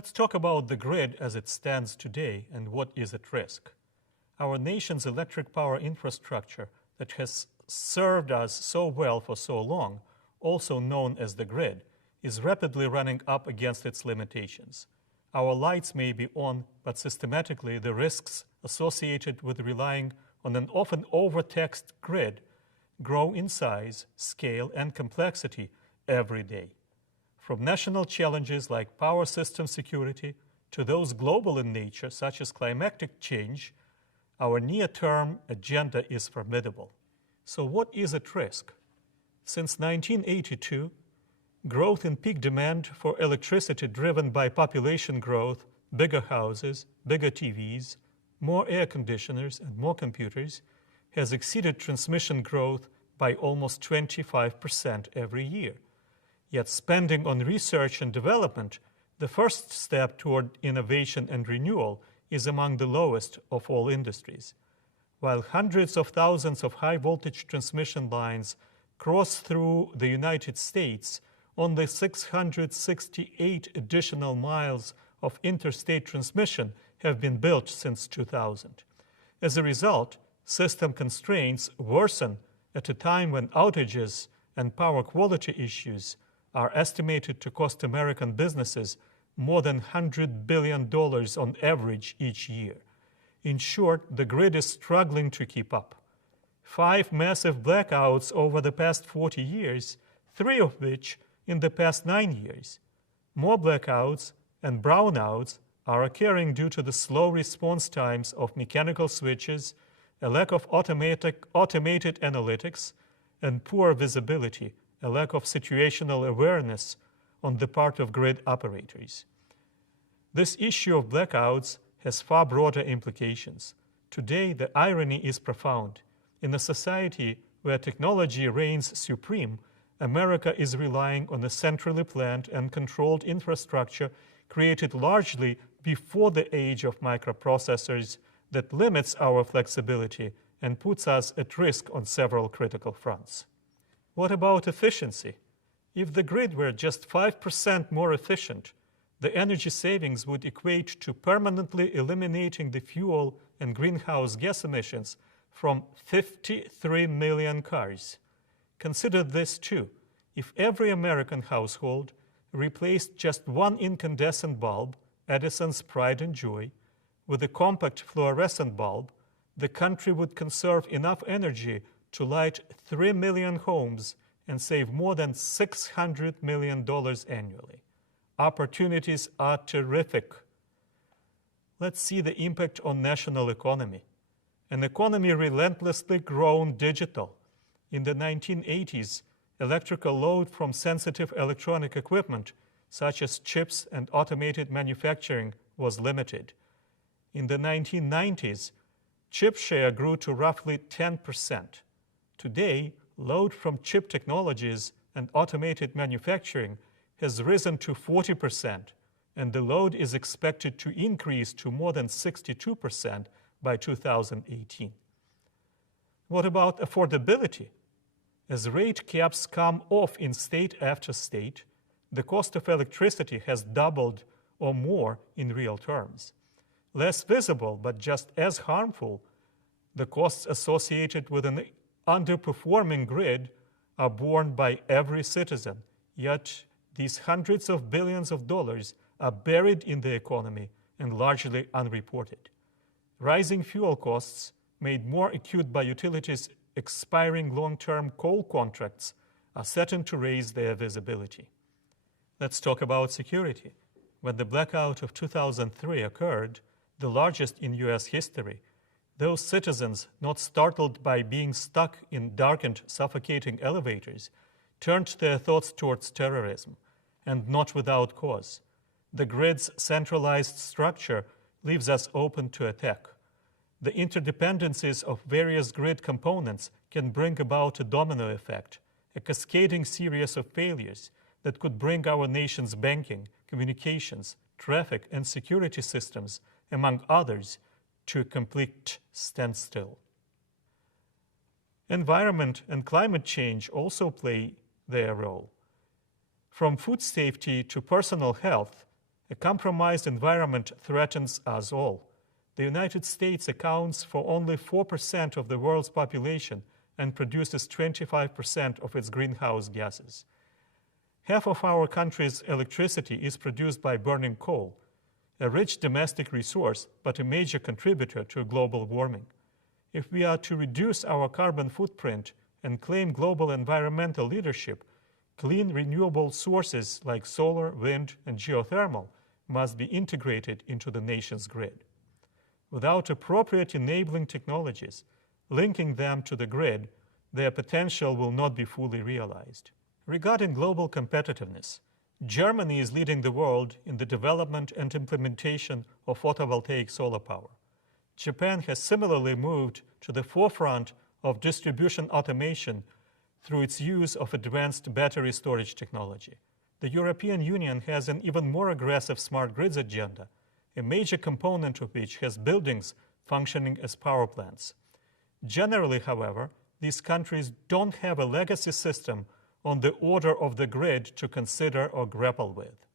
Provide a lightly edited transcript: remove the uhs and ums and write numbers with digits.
Let's talk about the grid as it stands today and what is at risk. Our nation's electric power infrastructure that has served us so well for so long, also known as the grid, is rapidly running up against its limitations. Our lights may be on, but systematically the risks associated with relying on an often overtaxed grid grow in size, scale, and complexity every day. From national challenges like power system security to those global in nature, such as climatic change, our near-term agenda is formidable. So what is at risk? Since 1982, growth in peak demand for electricity driven by population growth, bigger houses, bigger TVs, more air conditioners, and more computers has exceeded transmission growth by almost 25% every year. Yet spending on research and development, the first step toward innovation and renewal, is among the lowest of all industries. While hundreds of thousands of high-voltage transmission lines cross through the United States, only 668 additional miles of interstate transmission have been built since 2000. As a result, system constraints worsen at a time when outages and power quality issues are estimated to cost American businesses more than $100 billion on average each year. In short, the grid is struggling to keep up. 5 massive blackouts over the past 40 years, 3 of which in the past 9 years. More blackouts and brownouts are occurring due to the slow response times of mechanical switches, a lack of automated analytics, and poor visibility, a lack of situational awareness on the part of grid operators. This issue of blackouts has far broader implications. Today, the irony is profound. In a society where technology reigns supreme, America is relying on a centrally planned and controlled infrastructure created largely before the age of microprocessors that limits our flexibility and puts us at risk on several critical fronts. What about efficiency? If the grid were just 5% more efficient, the energy savings would equate to permanently eliminating the fuel and greenhouse gas emissions from 53 million cars. Consider this too. If every American household replaced just one incandescent bulb, Edison's pride and joy, with a compact fluorescent bulb, the country would conserve enough energy to light 3 million homes and save more than $600 million annually. Opportunities are terrific. Let's see the impact on national economy. An economy relentlessly grown digital. In the 1980s, electrical load from sensitive electronic equipment, such as chips and automated manufacturing, was limited. In the 1990s, chip share grew to roughly 10%. Today, load from chip technologies and automated manufacturing has risen to 40%, and the load is expected to increase to more than 62% by 2018. What about affordability? As rate caps come off in state after state, the cost of electricity has doubled or more in real terms. Less visible, but just as harmful, the costs associated with an underperforming grid are borne by every citizen, yet these hundreds of billions of dollars are buried in the economy and largely unreported. Rising fuel costs, made more acute by utilities expiring long-term coal contracts, are certain to raise their visibility. Let's talk about security. When the blackout of 2003 occurred, the largest in US history, those citizens not startled by being stuck in darkened, suffocating elevators turned their thoughts towards terrorism, and not without cause. The grid's centralized structure leaves us open to attack. The interdependencies of various grid components can bring about a domino effect, a cascading series of failures that could bring our nation's banking, communications, traffic, and security systems, among others, to a complete standstill. Environment and climate change also play their role. From food safety to personal health, A compromised environment threatens us all. The United States accounts for only 4% of the world's population and produces 25% of its greenhouse gases. Half of our country's electricity is produced by burning coal, a rich domestic resource but a major contributor to global warming. If we are to reduce our carbon footprint and claim global environmental leadership, clean renewable sources like solar, wind, and geothermal must be integrated into the nation's grid. Without appropriate enabling technologies, linking them to the grid, their potential will not be fully realized. Regarding global competitiveness, Germany is leading the world in the development and implementation of photovoltaic solar power. Japan has similarly moved to the forefront of distribution automation through its use of advanced battery storage technology. The European Union has an even more aggressive smart grids agenda, a major component of which has buildings functioning as power plants. Generally, however, these countries don't have a legacy system on the order of the grid to consider or grapple with.